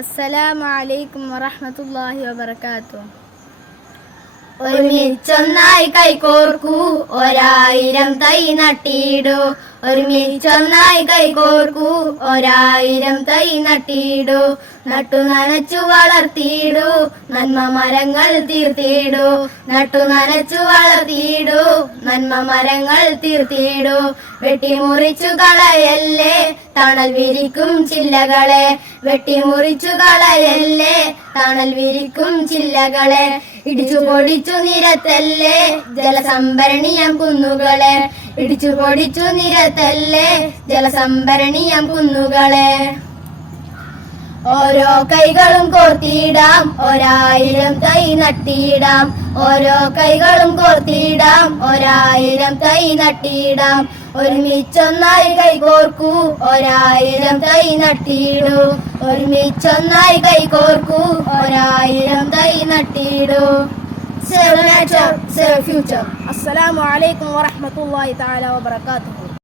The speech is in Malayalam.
അസ്സലാമു അലൈക്കും വറഹ്മത്തുള്ളാഹി വബറകാതുഹു. ഒരുമിച്ചൊന്നായി കൈകോർക്കൂ, ഒരായിരം തൈ നട്ടിടൂ. ഒരുമിച്ചൊന്നായി കൈകോർക്കൂ, ഒരായിരം തൈ നട്ടിടൂ. നട്ടു നനച്ചു വളർത്തിയിടൂ, നന്മ മരങ്ങൾ തീർത്തിടൂ. നട്ടു നനച്ചു വളർത്തിയിടൂ, നന്മ മരങ്ങൾ തീർത്തിടൂ. വെട്ടിമുറിച്ചു കളയല്ലേ, തണൽ വിരിക്കും ചില്ലകളെ. വെട്ടിമുറിച്ചു കളയല്ലേ, തണൽ വിരിക്കും ചില്ലകളെ. ഇടിച്ചു പൊടിച്ചു നിരത്തല്ലേ, ജലസംഭരണിയം കുന്നുകളെ. ഇടിച്ചു പൊടിച്ചു നിരത്തല്ലേ, ജലസംഭരണിയം കുന്നുകളെ. ഓരോ കൈകളും കോർത്തിടാം, ഒരായിരം തൈ നട്ടിടാം. ഓരോ കൈകളും കോർത്തിടാം, ഒരായിരം തൈ നട്ടിടാം. ഒരുമിച്ചൊന്നായി കൈകോർക്കൂ, ഒരായിരം തൈ നട്ടിടൂ. ഒരുമിച്ചൊന്നായി കൈകോർക്കൂ, ഒരായിരം തൈ നട്ടിടൂ. Save nature, save future. അസ്സലാമു അലൈക്കും വറഹ്മത്തുള്ളാഹി തആല വബറകാതുഹു.